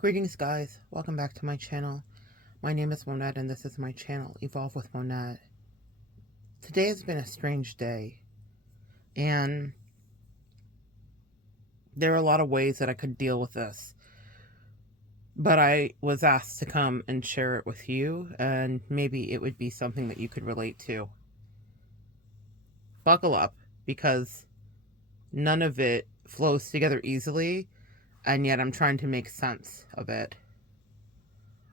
Greetings guys, welcome back to my channel. My name is Monette and this is my channel, Evolve with Monette. Today has been a strange day and there are a lot of ways that I could deal with this. But I was asked to come and share it with you and maybe it would be something that you could relate to. Buckle up because none of it flows together easily and yet I'm trying to make sense of it.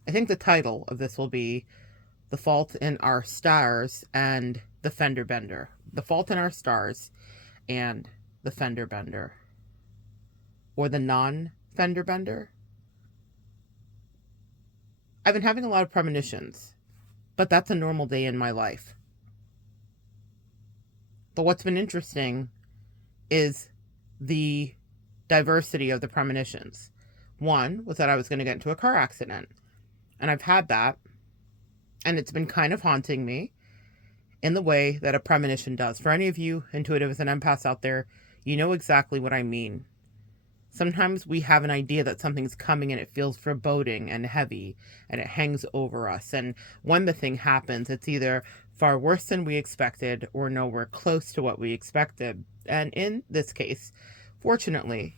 I think the title of this will be The Fault in Our Stars and the Fender Bender. The Fault in Our Stars and the Fender Bender. Or the non-Fender Bender. I've been having a lot of premonitions, but that's a normal day in my life. But what's been interesting is the diversity of the premonitions. One was that I was going to get into a car accident. And I've had that. And it's been kind of haunting me in the way that a premonition does. For any of you intuitives and empaths out there, you know exactly what I mean. Sometimes we have an idea that something's coming and it feels foreboding and heavy and it hangs over us. And when the thing happens, it's either far worse than we expected or nowhere close to what we expected. And in this case, fortunately,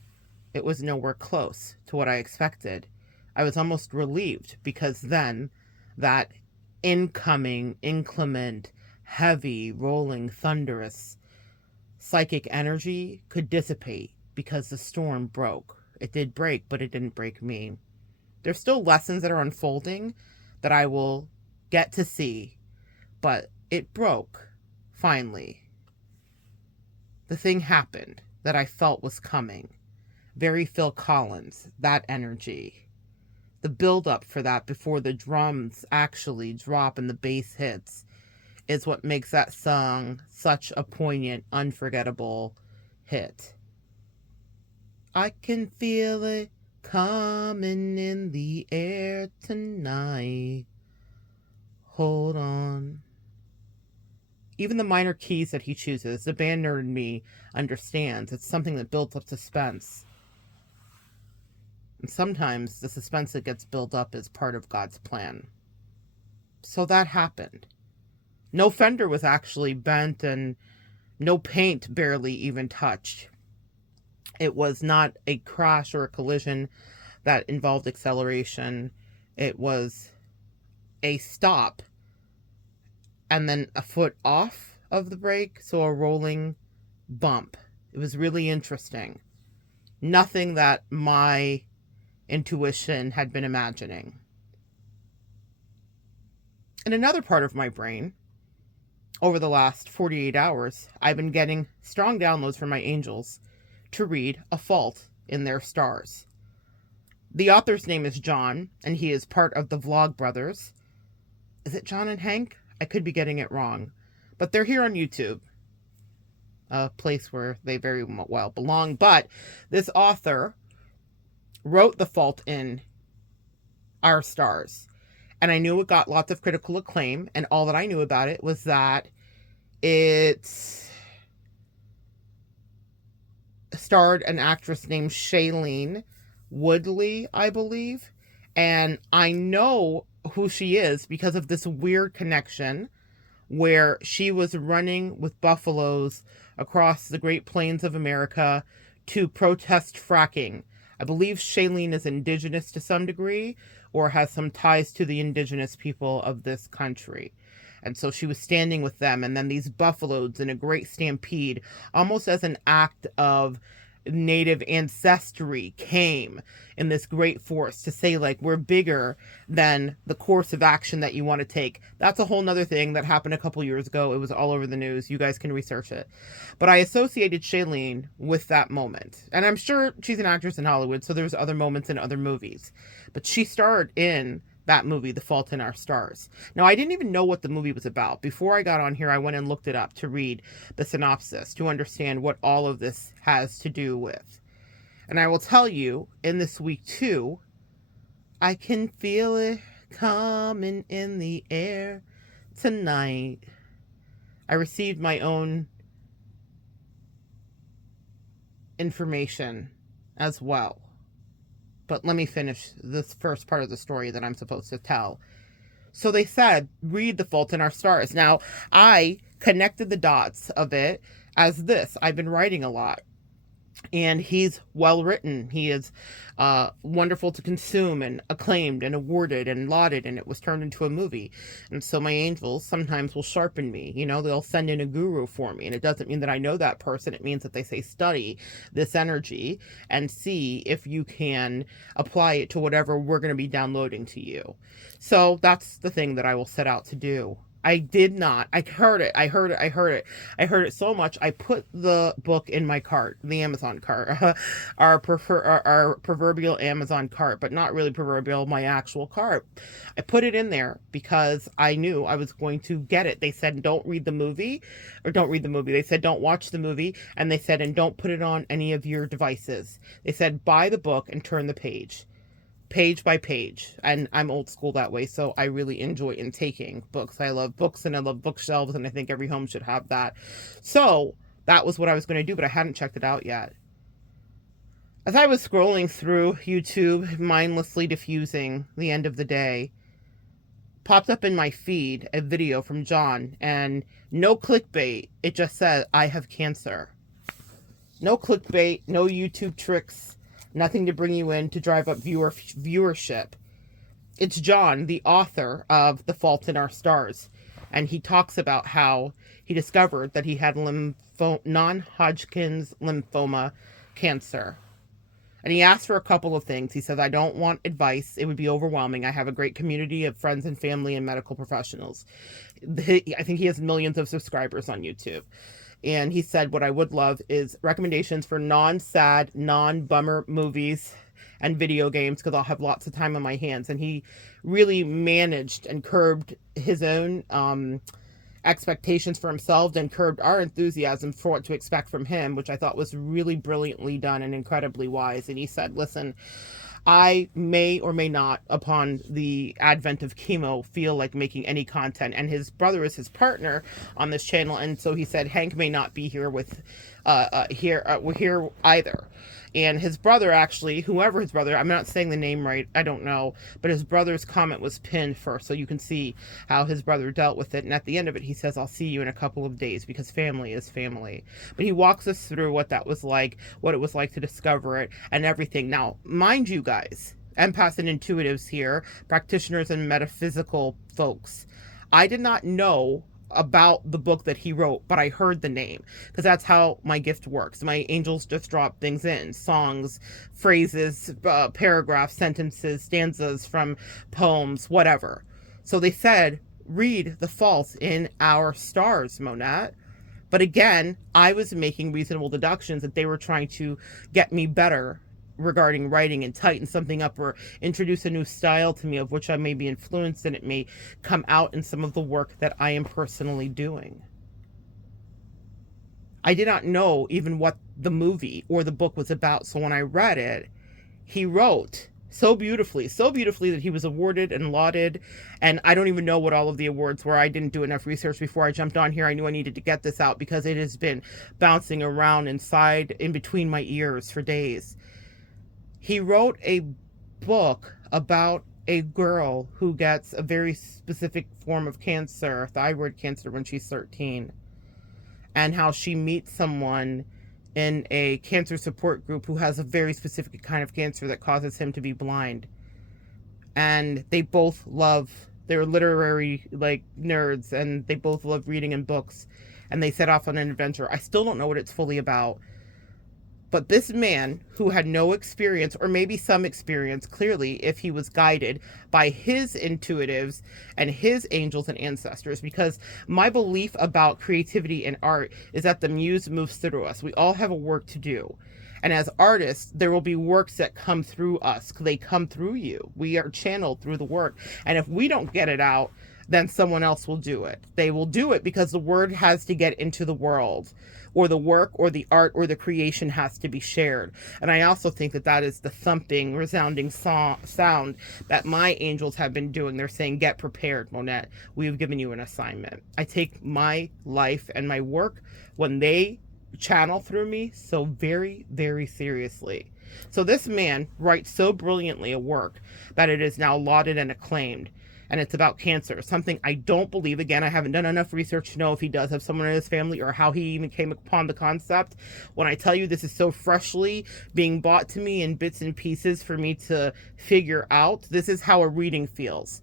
it was nowhere close to what I expected. I was almost relieved because then that incoming, inclement, heavy, rolling, thunderous psychic energy could dissipate because the storm broke. It did break, but it didn't break me. There's still lessons that are unfolding that I will get to see, but it broke, finally. The thing happened that I felt was coming. Very Phil Collins, that energy. The build-up for that before the drums actually drop and the bass hits is what makes that song such a poignant, unforgettable hit. I can feel it coming in the air tonight. Hold on. Even the minor keys that he chooses, the band nerd in me understands. It's something that builds up suspense. And sometimes the suspense that gets built up is part of God's plan. So that happened. No fender was actually bent and no paint barely even touched. It was not a crash or a collision that involved acceleration. It was a stop and then a foot off of the brake, so a rolling bump. It was really interesting. Nothing that my intuition had been imagining. In another part of my brain, over the last 48 hours, I've been getting strong downloads from my angels to read A Fault in Their Stars. The author's name is John, and he is part of the Vlog Brothers. Is it John and Hank? I could be getting it wrong. But they're here on YouTube, a place where they very well belong. But this author wrote The Fault in Our Stars. And I knew it got lots of critical acclaim. And all that I knew about it was that it starred an actress named Shailene Woodley, I believe. And I know who she is because of this weird connection where she was running with buffaloes across the Great Plains of America to protest fracking. I believe Shailene is indigenous to some degree or has some ties to the indigenous people of this country. And so she was standing with them, and then these buffaloes in a great stampede, almost as an act of native ancestry, came in this great force to say, like, we're bigger than the course of action that you want to take. That's a whole nother thing that happened a couple years ago. It was all over the news. You guys can research it. But I associated Shailene with that moment. And I'm sure she's an actress in Hollywood, so there's other moments in other movies. But she starred in that movie, The Fault in Our Stars. Now, I didn't even know what the movie was about. Before I got on here, I went and looked it up to read the synopsis, to understand what all of this has to do with. And I will tell you, in this week too, I can feel it coming in the air tonight. I received my own information as well. but let me finish this first part of the story that I'm supposed to tell. So they said, read The Fault in Our Stars. Now, I connected the dots of it as this. I've been writing a lot. And he's well written. He is wonderful to consume and acclaimed and awarded and lauded, and it was turned into a movie. And so my angels sometimes will sharpen me. You know, they'll send in a guru for me. And it doesn't mean that I know that person. It means that they say, study this energy and see if you can apply it to whatever we're going to be downloading to you. So that's the thing that I will set out to do. I did not. I heard it. I heard it so much. I put the book in my cart, the Amazon cart, our proverbial Amazon cart, but not really proverbial, my actual cart. I put it in there because I knew I was going to get it. They said, don't read the movie, or don't read the movie. They said, don't watch the movie. And they said, and don't put it on any of your devices. They said, buy the book and turn the page by page. And I'm old school that way, so I really enjoy intaking books. I love books and I love bookshelves, and I think every home should have that. So that was what I was going to do, but I hadn't checked it out yet. As I was scrolling through YouTube, mindlessly diffusing the end of the day, popped up in my feed a video from John, and no clickbait. It just said, I have cancer. No clickbait, no YouTube tricks, nothing to bring you in to drive up viewership. It's John, the author of The Fault in Our Stars. And he talks about how he discovered that he had non-Hodgkin's lymphoma cancer. And he asked for a couple of things. He said, I don't want advice. It would be overwhelming. I have a great community of friends and family and medical professionals. I think he has millions of subscribers on YouTube. And he said, what I would love is recommendations for non-sad, non-bummer movies and video games, because I'll have lots of time on my hands. And he really managed and curbed his own expectations for himself and curbed our enthusiasm for what to expect from him, which I thought was really brilliantly done and incredibly wise. And he said, listen, I may or may not, upon the advent of chemo, feel like making any content. And his brother is his partner on this channel. And so he said, Hank may not be here with here either. And his brother, actually, whoever his brother, I'm not saying the name right, I don't know, but his brother's comment was pinned first, so you can see how his brother dealt with it. And at the end of it, he says, I'll see you in a couple of days, because family is family. But he walks us through what that was like, what it was like to discover it, and everything. Now, mind you guys, empaths and intuitives here, practitioners and metaphysical folks, I did not know about the book that he wrote, but I heard the name, because that's how my gift works. My angels just drop things in, songs, phrases, paragraphs, sentences, stanzas from poems, whatever. So they said, read The Fault in Our Stars, Monette. But again, I was making reasonable deductions that they were trying to get me better regarding writing and tighten something up or introduce a new style to me, of which I may be influenced, and it may come out in some of the work that I am personally doing. I did not know even what the movie or the book was about. So when I read it, he wrote so beautifully that he was awarded and lauded. And I don't even know what all of the awards were. I didn't do enough research before I jumped on here. I knew I needed to get this out because it has been bouncing around inside, in between my ears for days. He wrote a book about a girl who gets a very specific form of cancer, thyroid cancer, when she's 13, and how she meets someone in a cancer support group who has a very specific kind of cancer that causes him to be blind. And they both they're literary nerds, and they both love reading and books, and they set off on an adventure. I still don't know what it's fully about. But this man, who had no experience, or maybe some experience, clearly, if he was guided by his intuitives and his angels and ancestors, because my belief about creativity and art is that the muse moves through us. We all have a work to do. And as artists, there will be works that come through us. They come through you. We are channeled through the work. And if we don't get it out, then someone else will do it. They will do it because the word has to get into the world, or the work or the art or the creation has to be shared. And I also think that that is the thumping, resounding sound that my angels have been doing. They're saying, get prepared, Monette. We have given you an assignment. I take my life and my work, when they channel through me, so very, very seriously. So this man writes so brilliantly a work that it is now lauded and acclaimed. And it's about cancer, something I don't believe. Again, I haven't done enough research to know if he does have someone in his family or how he even came upon the concept. When I tell you this is so freshly being brought to me in bits and pieces for me to figure out, this is how a reading feels.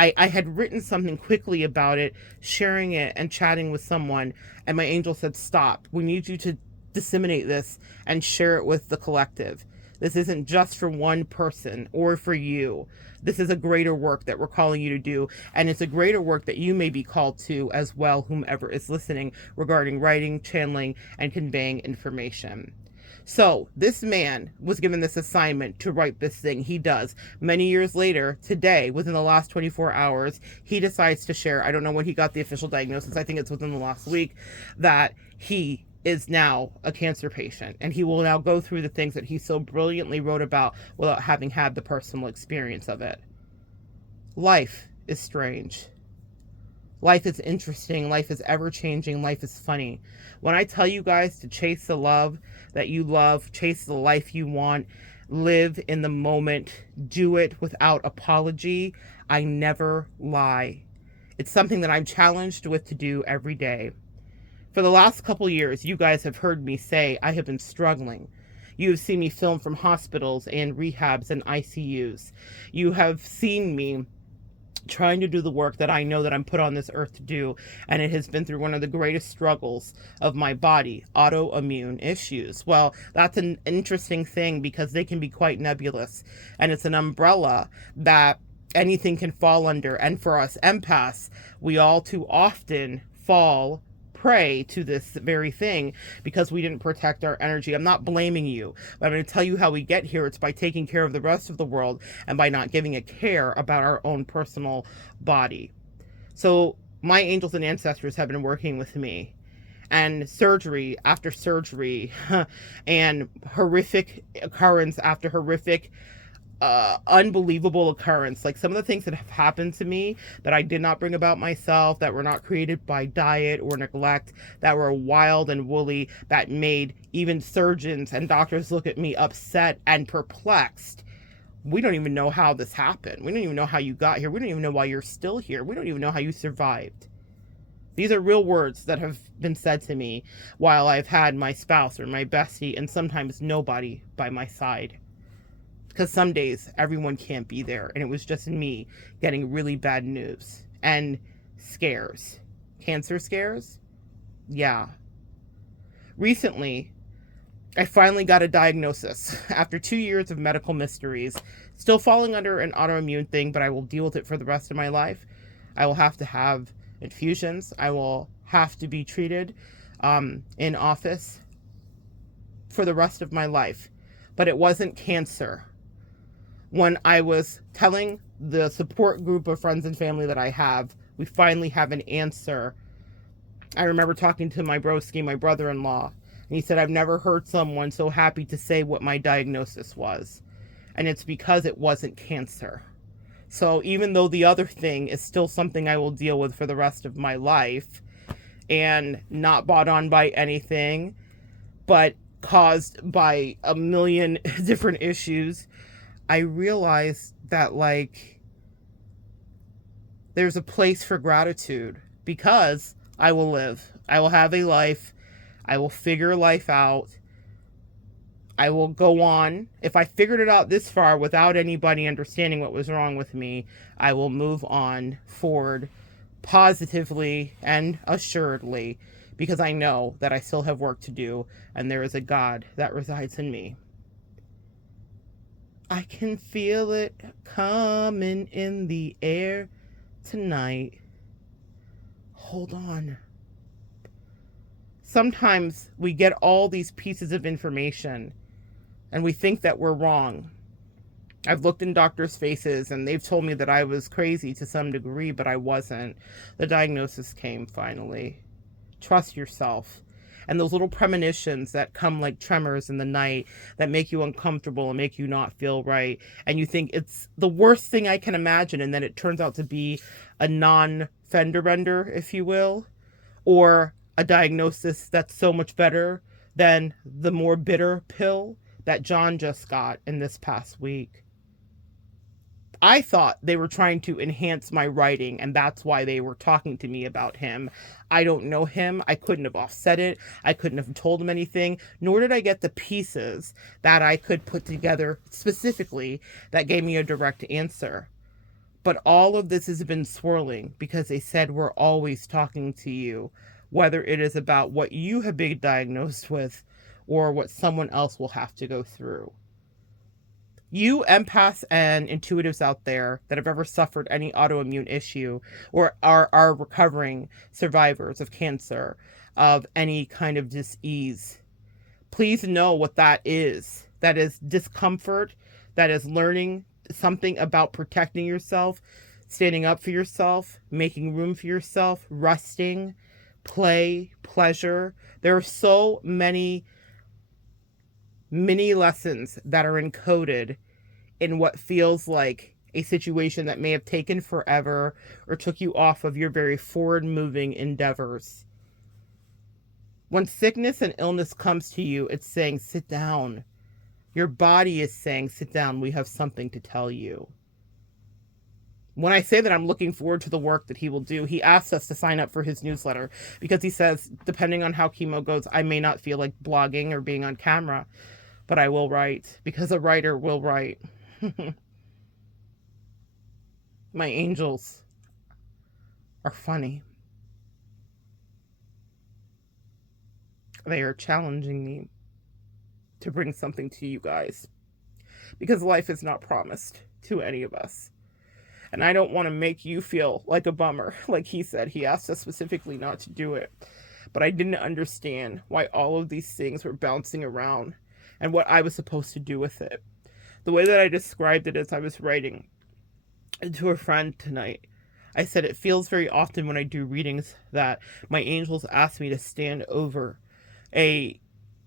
I had written something quickly about it, sharing it and chatting with someone, and my angel said, stop. We need you to disseminate this and share it with the collective. This isn't just for one person or for you. This is a greater work that we're calling you to do, and it's a greater work that you may be called to as well, whomever is listening, regarding writing, channeling, and conveying information. So this man was given this assignment to write this thing. He does. Many years later, today, within the last 24 hours, he decides to share. I don't know when he got the official diagnosis. I think it's within the last week, that he is now a cancer patient, and he will now go through the things that he so brilliantly wrote about without having had the personal experience of it. Life is strange. Life is interesting. Life is ever-changing. Life is funny. When I tell you guys to chase the love that you love, chase the life you want, live in the moment, do it without apology, I never lie. It's something that I'm challenged with to do every day. For the last couple years, you guys have heard me say I have been struggling. You have seen me film from hospitals and rehabs and ICUs. You have seen me trying to do the work that I know that I'm put on this earth to do, and it has been through one of the greatest struggles of my body, autoimmune issues. Well, that's an interesting thing because they can be quite nebulous, and it's an umbrella that anything can fall under. And for us empaths, we all too often fall prey to this very thing because we didn't protect our energy. I'm not blaming you, but I'm going to tell you how we get here. It's by taking care of the rest of the world and by not giving a care about our own personal body. So my angels and ancestors have been working with me, and surgery after surgery and horrific occurrence after horrific unbelievable occurrence. Like some of the things that have happened to me that I did not bring about myself, that were not created by diet or neglect, that were wild and woolly, that made even surgeons and doctors look at me upset and perplexed. We don't even know how this happened. We don't even know how you got here. We don't even know why you're still here. We don't even know how you survived. These are real words that have been said to me while I've had my spouse or my bestie and sometimes nobody by my side. Because some days everyone can't be there, and it was just me getting really bad news and scares. Cancer scares? Yeah. Recently, I finally got a diagnosis after 2 years of medical mysteries, still falling under an autoimmune thing, but I will deal with it for the rest of my life. I will have to have infusions. I will have to be treated in office for the rest of my life. But it wasn't cancer. When I was telling the support group of friends and family that I have, we finally have an answer. I remember talking to my broski, my brother-in-law, and he said, I've never heard someone so happy to say what my diagnosis was. And it's because it wasn't cancer. So even though the other thing is still something I will deal with for the rest of my life and not brought on by anything, but caused by a million different issues, I realized that, like, there's a place for gratitude because I will live. I will have a life. I will figure life out. I will go on. If I figured it out this far without anybody understanding what was wrong with me, I will move on forward positively and assuredly because I know that I still have work to do and there is a God that resides in me. I can feel it coming in the air tonight. Hold on. Sometimes we get all these pieces of information and we think that we're wrong. I've looked in doctors' faces and they've told me that I was crazy to some degree, but I wasn't. The diagnosis came finally. Trust yourself. And those little premonitions that come like tremors in the night that make you uncomfortable and make you not feel right. And you think it's the worst thing I can imagine. And then it turns out to be a non-fender bender, if you will, or a diagnosis that's so much better than the more bitter pill that John just got in this past week. I thought they were trying to enhance my writing, and that's why they were talking to me about him. I don't know him. I couldn't have offset it. I couldn't have told him anything, nor did I get the pieces that I could put together specifically that gave me a direct answer. But all of this has been swirling because they said we're always talking to you, whether it is about what you have been diagnosed with or what someone else will have to go through. You empaths and intuitives out there that have ever suffered any autoimmune issue or are recovering survivors of cancer, of any kind of disease, please know what that is. That is discomfort. That is learning something about protecting yourself, standing up for yourself, making room for yourself, resting, play, pleasure. There are so many mini lessons that are encoded in what feels like a situation that may have taken forever or took you off of your very forward moving endeavors. When sickness and illness comes to you, it's saying, sit down. Your body is saying, sit down. We have something to tell you. When I say that I'm looking forward to the work that he will do, he asks us to sign up for his newsletter because he says, depending on how chemo goes, I may not feel like blogging or being on camera, but I will write because a writer will write. My angels are funny. They are challenging me to bring something to you guys because life is not promised to any of us. And I don't want to make you feel like a bummer. Like he said, he asked us specifically not to do it. But I didn't understand why all of these things were bouncing around and what I was supposed to do with it. The way that I described it as I was writing to a friend tonight, I said it feels very often when I do readings that my angels ask me to stand over a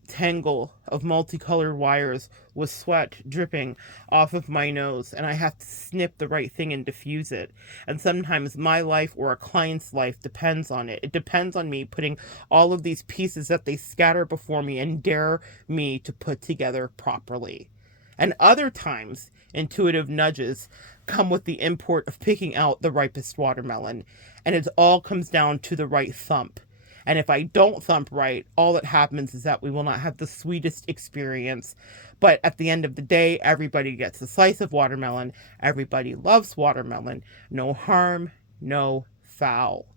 tangle of multicolored wires with sweat dripping off of my nose, and I have to snip the right thing and diffuse it. And sometimes my life or a client's life depends on it. It depends on me putting all of these pieces that they scatter before me and dare me to put together properly. And other times, intuitive nudges come with the import of picking out the ripest watermelon, and it all comes down to the right thump. And if I don't thump right, all that happens is that we will not have the sweetest experience. But at the end of the day, everybody gets a slice of watermelon. Everybody loves watermelon. No harm, no foul.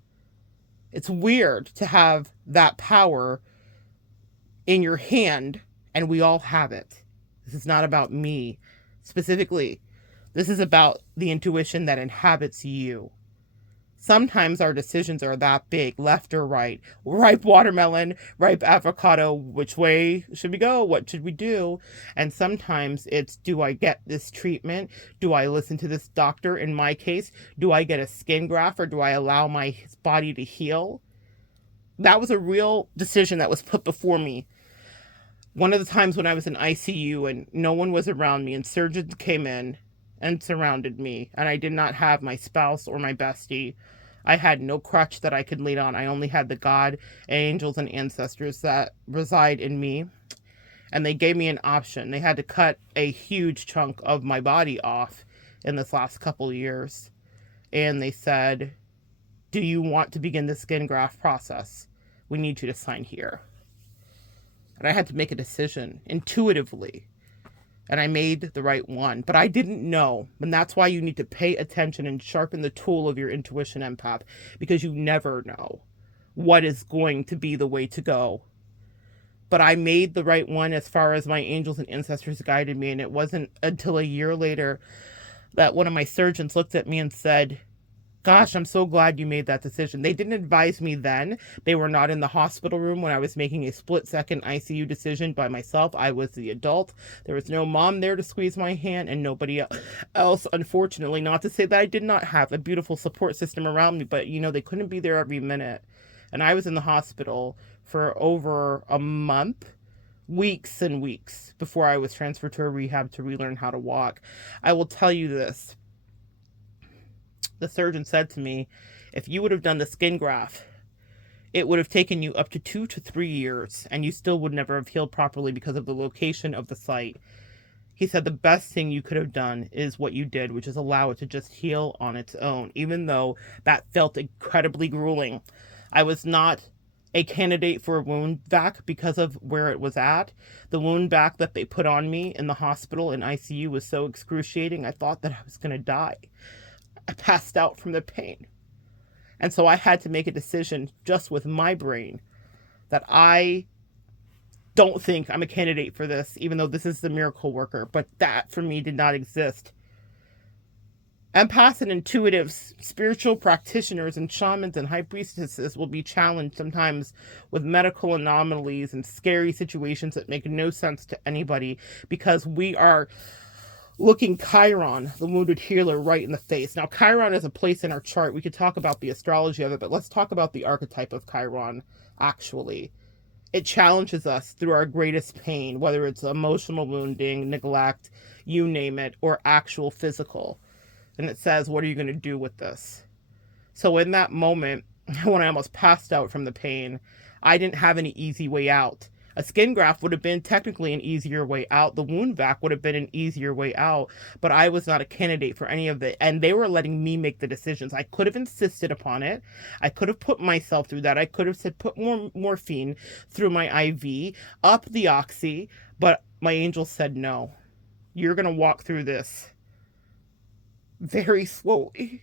It's weird to have that power in your hand, and we all have it. This is not about me specifically. This is about the intuition that inhabits you. Sometimes our decisions are that big, left or right. Ripe watermelon, ripe avocado, which way should we go? What should we do? And sometimes it's, do I get this treatment? Do I listen to this doctor? In my case, do I get a skin graft or do I allow my body to heal? That was a real decision that was put before me. One of the times when I was in ICU and no one was around me and surgeons came in and surrounded me, and I did not have my spouse or my bestie. I had no crutch that I could lean on. I only had the God, angels, and ancestors that reside in me. And they gave me an option. They had to cut a huge chunk of my body off in this last couple of years. And they said, do you want to begin the skin graft process? We need you to sign here. And I had to make a decision intuitively. And I made the right one, but I didn't know. And that's why you need to pay attention and sharpen the tool of your intuition, empath, because you never know what is going to be the way to go. But I made the right one as far as my angels and ancestors guided me. And it wasn't until a year later that one of my surgeons looked at me and said, gosh, I'm so glad you made that decision. They didn't advise me then. They were not in the hospital room when I was making a split-second ICU decision by myself. I was the adult. There was no mom there to squeeze my hand and nobody else, unfortunately. Not to say that I did not have a beautiful support system around me, but, they couldn't be there every minute. And I was in the hospital for over a month, weeks and weeks, before I was transferred to a rehab to relearn how to walk. I will tell you this. The surgeon said to me, if you would have done the skin graft it would have taken you up to 2 to 3 years, and you still would never have healed properly because of the location of the site. He said the best thing you could have done is what you did, which is allow it to just heal on its own, even though that felt incredibly grueling. I was not a candidate for a wound vac because of where it was at. The wound vac that they put on me in the hospital in ICU was so excruciating, I thought that I was going to die. I passed out from the pain. And so I had to make a decision just with my brain that I don't think I'm a candidate for this, even though this is the miracle worker. But that for me did not exist. Empaths and intuitives, spiritual practitioners and shamans and high priestesses will be challenged sometimes with medical anomalies and scary situations that make no sense to anybody, because we are looking Chiron, the wounded healer, right in the face. Now, Chiron is a place in our chart. We could talk about the astrology of it, but let's talk about the archetype of Chiron, actually. It challenges us through our greatest pain, whether it's emotional wounding, neglect, you name it, or actual physical. And it says, what are you going to do with this? So in that moment, when I almost passed out from the pain, I didn't have any easy way out. A skin graft would have been technically an easier way out. The wound vac would have been an easier way out. But I was not a candidate for any of it. And they were letting me make the decisions. I could have insisted upon it. I could have put myself through that. I could have said, put more morphine through my IV, up the oxy. But my angel said, no, you're going to walk through this very slowly.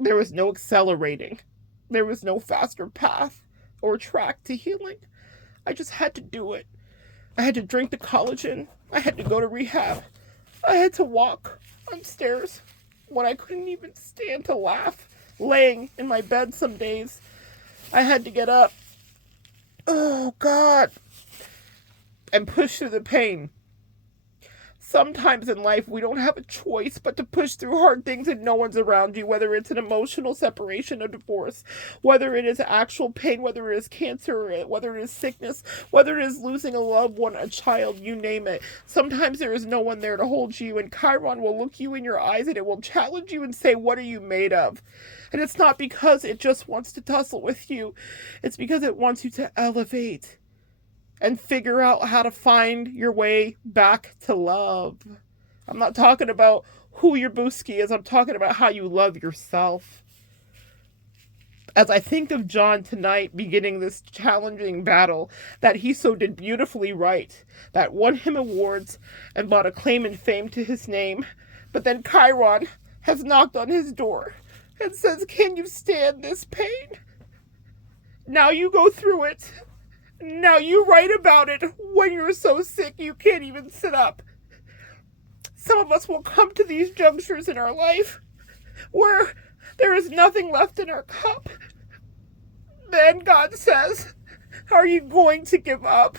There was no accelerating. There was no faster path or track to healing. I just had to do it. I had to drink the collagen. I had to go to rehab. I had to walk upstairs when I couldn't even stand to laugh, laying in my bed some days. I had to get up. Oh, God. And push through the pain. Sometimes in life, we don't have a choice but to push through hard things and no one's around you, whether it's an emotional separation, a divorce, whether it is actual pain, whether it is cancer, whether it is sickness, whether it is losing a loved one, a child, you name it. Sometimes there is no one there to hold you, and Chiron will look you in your eyes and it will challenge you and say, what are you made of? And it's not because it just wants to tussle with you. It's because it wants you to elevate and figure out how to find your way back to love. I'm not talking about who your booski is. I'm talking about how you love yourself. As I think of John tonight beginning this challenging battle that he so did beautifully right, that won him awards and brought acclaim and fame to his name, but then Chiron has knocked on his door and says, can you stand this pain? Now you go through it. Now you write about it when you're so sick you can't even sit up. Some of us will come to these junctures in our life where there is nothing left in our cup. Then God says, are you going to give up?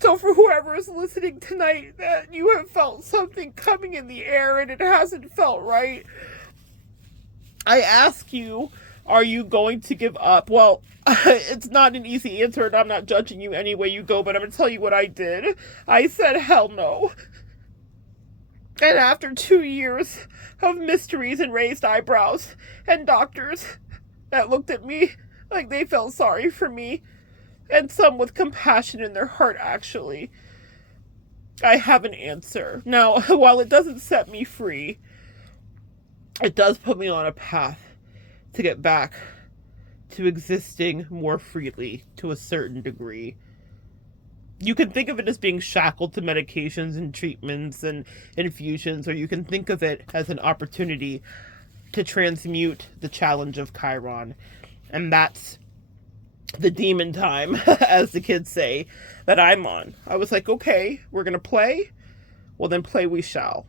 So for whoever is listening tonight, that you have felt something coming in the air and it hasn't felt right, I ask you, are you going to give up? Well, it's not an easy answer, and I'm not judging you any way you go, but I'm going to tell you what I did. I said, hell no. And after 2 years of mysteries and raised eyebrows and doctors that looked at me like they felt sorry for me, and some with compassion in their heart, actually, I have an answer. Now, while it doesn't set me free, it does put me on a path to get back to existing more freely to a certain degree. You can think of it as being shackled to medications and treatments and infusions, or you can think of it as an opportunity to transmute the challenge of Chiron. And that's the demon time, as the kids say, that I'm on. I was like, okay, we're going to play. Well, then play we shall.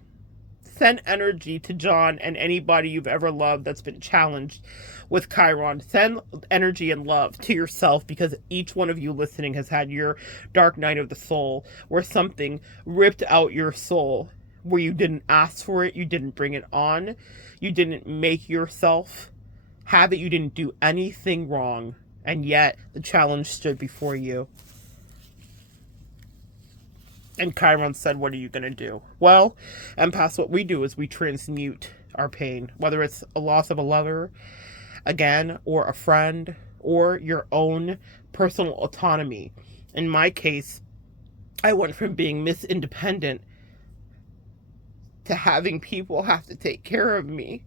Send energy to John and anybody you've ever loved that's been challenged with Chiron. Send energy and love to yourself, because each one of you listening has had your dark night of the soul where something ripped out your soul, where you didn't ask for it, you didn't bring it on, you didn't make yourself have it, you didn't do anything wrong, and yet the challenge stood before you. And Chiron said, what are you going to do? Well, empaths, what we do is we transmute our pain, whether it's a loss of a lover, again, or a friend, or your own personal autonomy. In my case, I went from being Miss Independent to having people have to take care of me.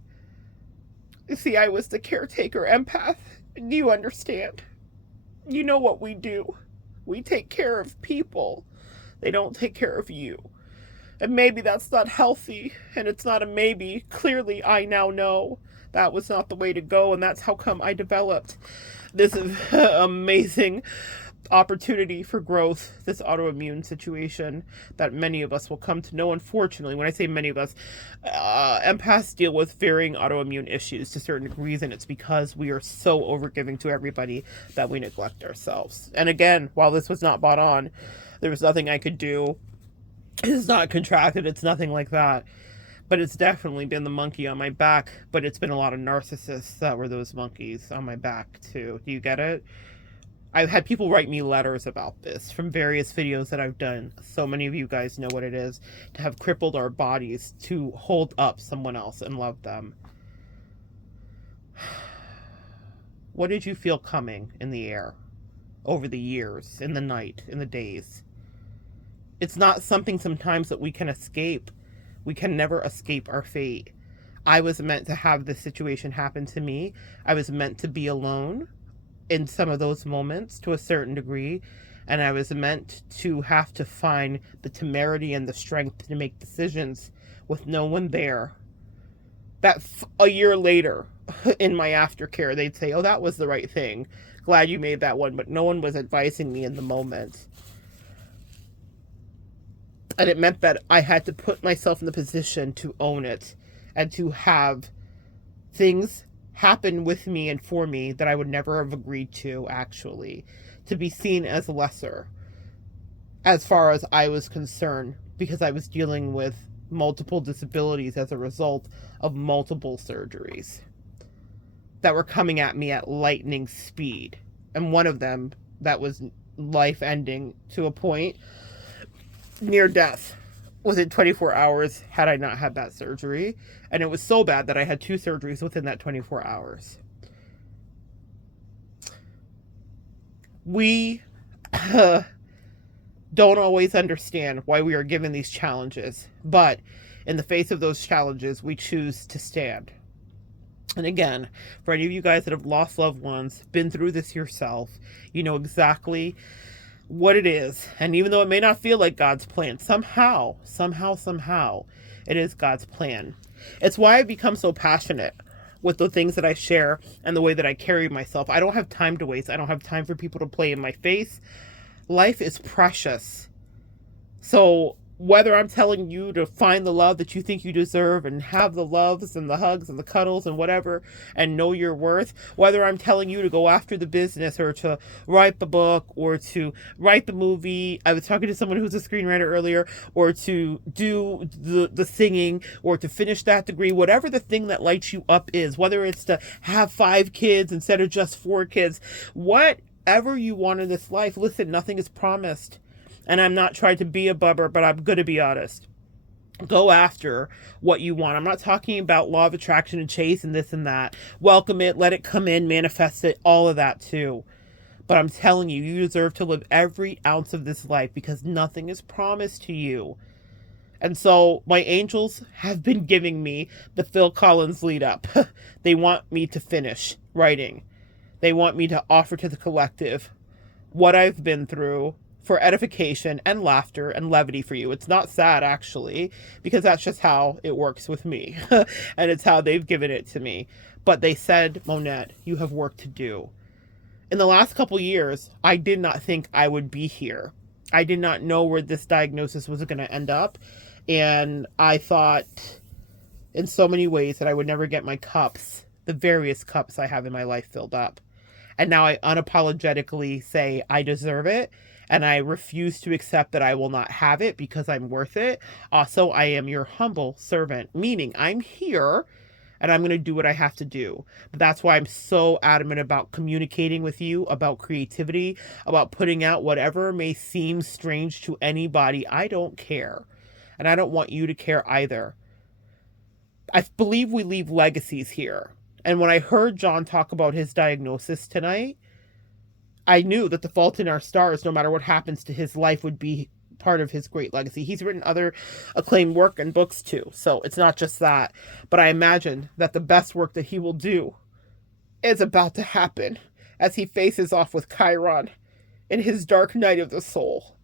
You see, I was the caretaker empath. Do you understand? You know what we do. We take care of people. They don't take care of you. And maybe that's not healthy, and it's not a maybe. Clearly, I now know that was not the way to go, and that's how come I developed this amazing opportunity for growth, this autoimmune situation that many of us will come to know. Unfortunately, when I say many of us, empaths deal with varying autoimmune issues to certain degrees, and it's because we are so overgiving to everybody that we neglect ourselves. And again, while this was not bought on, there was nothing I could do. It's not contracted, it's nothing like that. But it's definitely been the monkey on my back. But it's been a lot of narcissists that were those monkeys on my back too. Do you get it? I've had people write me letters about this from various videos that I've done. So many of you guys know what it is to have crippled our bodies to hold up someone else and love them. What did you feel coming in the air, over the years, in the night, in the days? It's not something sometimes that we can escape. We can never escape our fate. I was meant to have this situation happen to me. I was meant to be alone in some of those moments to a certain degree, and I was meant to have to find the temerity and the strength to make decisions with no one there. That a year later, in my aftercare, they'd say, oh, that was the right thing. Glad you made that one, but no one was advising me in the moment. And it meant that I had to put myself in the position to own it and to have things happen with me and for me that I would never have agreed to, actually, to be seen as lesser as far as I was concerned, because I was dealing with multiple disabilities as a result of multiple surgeries that were coming at me at lightning speed. And one of them that was life-ending to a point, near death, within 24 hours had I not had that surgery. And it was so bad that I had 2 surgeries within that 24 hours. We don't always understand why we are given these challenges, but in the face of those challenges, we choose to stand. And again, for any of you guys that have lost loved ones, been through this yourself, you know exactly what it is. And even though it may not feel like God's plan, somehow, it is God's plan. It's why I've become so passionate with the things that I share and the way that I carry myself. I don't have time to waste. I don't have time for people to play in my face. Life is precious. So whether I'm telling you to find the love that you think you deserve and have the loves and the hugs and the cuddles and whatever and know your worth, whether I'm telling you to go after the business or to write the book or to write the movie, I was talking to someone who's a screenwriter earlier, or to do the singing or to finish that degree, whatever the thing that lights you up is, whether it's to have 5 kids instead of just 4 kids, whatever you want in this life, listen, nothing is promised. And I'm not trying to be a bubber, but I'm going to be honest. Go after what you want. I'm not talking about law of attraction and chase and this and that. Welcome it, let it come in, manifest it, all of that too. But I'm telling you, you deserve to live every ounce of this life because nothing is promised to you. And so my angels have been giving me the Phil Collins lead up. They want me to finish writing. They want me to offer to the collective what I've been through, for edification and laughter and levity for you. It's not sad, actually, because that's just how it works with me. And it's how they've given it to me. But they said, Monette, you have work to do. In the last couple years, I did not think I would be here. I did not know where this diagnosis was going to end up. And I thought in so many ways that I would never get my cups, the various cups I have in my life, filled up. And now I unapologetically say I deserve it. And I refuse to accept that I will not have it because I'm worth it. Also, I am your humble servant, meaning I'm here and I'm going to do what I have to do. But that's why I'm so adamant about communicating with you, about creativity, about putting out whatever may seem strange to anybody. I don't care. And I don't want you to care either. I believe we leave legacies here. And when I heard John talk about his diagnosis tonight, I knew that The Fault in Our Stars, no matter what happens to his life, would be part of his great legacy. He's written other acclaimed work and books too, so it's not just that. But I imagine that the best work that he will do is about to happen as he faces off with Chiron in his dark night of the soul.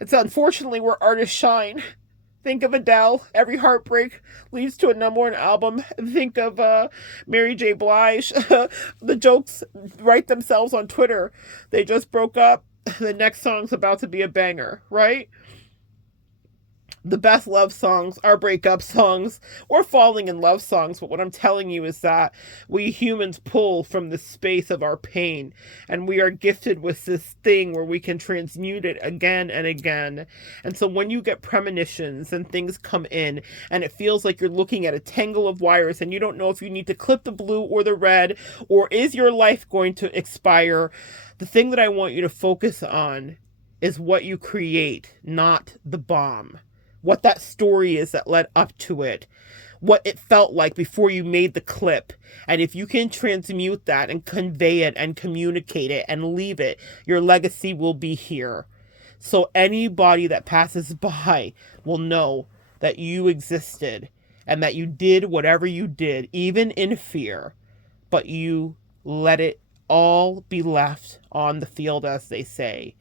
It's unfortunately where artists shine. Think of Adele. Every heartbreak leads to a #1 album. Think of Mary J. Blige. The jokes write themselves on Twitter. They just broke up. The next song's about to be a banger, right? The best love songs are breakup songs or falling in love songs. But what I'm telling you is that we humans pull from the space of our pain, and we are gifted with this thing where we can transmute it again and again. And so when you get premonitions and things come in and it feels like you're looking at a tangle of wires and you don't know if you need to clip the blue or the red, or is your life going to expire, the thing that I want you to focus on is what you create, not the bomb. What that story is that led up to it, what it felt like before you made the clip. And if you can transmute that and convey it and communicate it and leave it, your legacy will be here. So anybody that passes by will know that you existed and that you did whatever you did, even in fear, but you let it all be left on the field, as they say.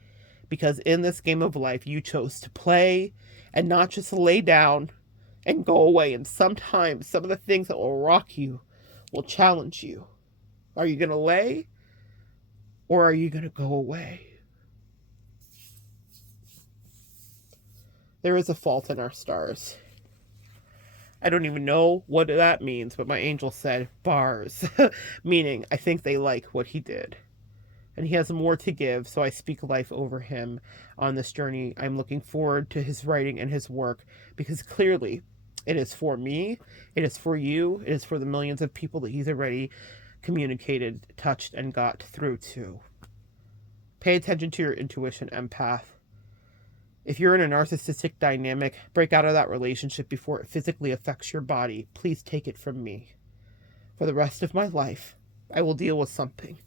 Because in this game of life, you chose to play and not just lay down and go away. And sometimes some of the things that will rock you will challenge you. Are you going to lay, or are you going to go away? There is a fault in our stars. I don't even know what that means, but my angel said bars, meaning I think they like what he did. And he has more to give, so I speak life over him on this journey. I'm looking forward to his writing and his work, because clearly it is for me, it is for you, it is for the millions of people that he's already communicated, touched, and got through to. Pay attention to your intuition, empath. If you're in a narcissistic dynamic, break out of that relationship before it physically affects your body. Please take it from me. For the rest of my life, I will deal with something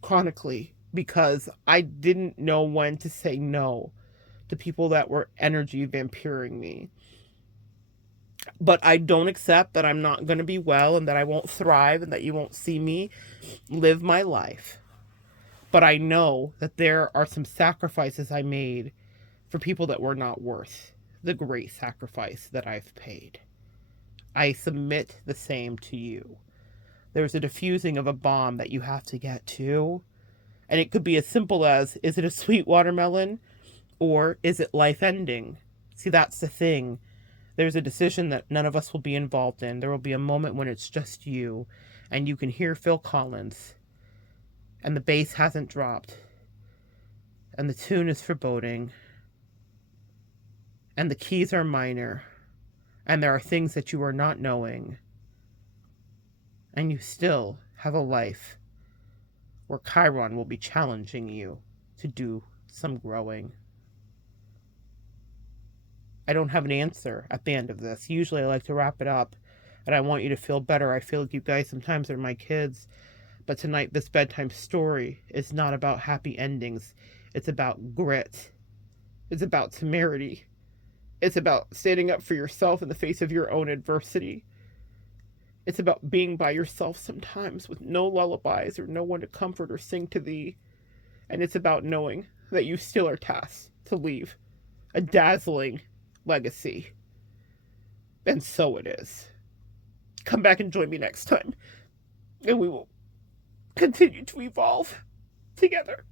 chronically, because I didn't know when to say no to people that were energy vampiring me. But I don't accept that I'm not going to be well and that I won't thrive and that you won't see me live my life. But I know that there are some sacrifices I made for people that were not worth the great sacrifice that I've paid. I submit the same to you. There's a diffusing of a bomb that you have to get to. And it could be as simple as, is it a sweet watermelon, or is it life ending? See, that's the thing. There's a decision that none of us will be involved in. There will be a moment when it's just you, and you can hear Phil Collins, and the bass hasn't dropped, and the tune is foreboding, and the keys are minor, and there are things that you are not knowing, and you still have a life where Chiron will be challenging you to do some growing. I don't have an answer at the end of this. Usually I like to wrap it up, and I want you to feel better. I feel like you guys sometimes are my kids, but tonight this bedtime story is not about happy endings. It's about grit. It's about temerity. It's about standing up for yourself in the face of your own adversity. It's about being by yourself sometimes with no lullabies or no one to comfort or sing to thee. And it's about knowing that you still are tasked to leave a dazzling legacy. And so it is. Come back and join me next time, and we will continue to evolve together.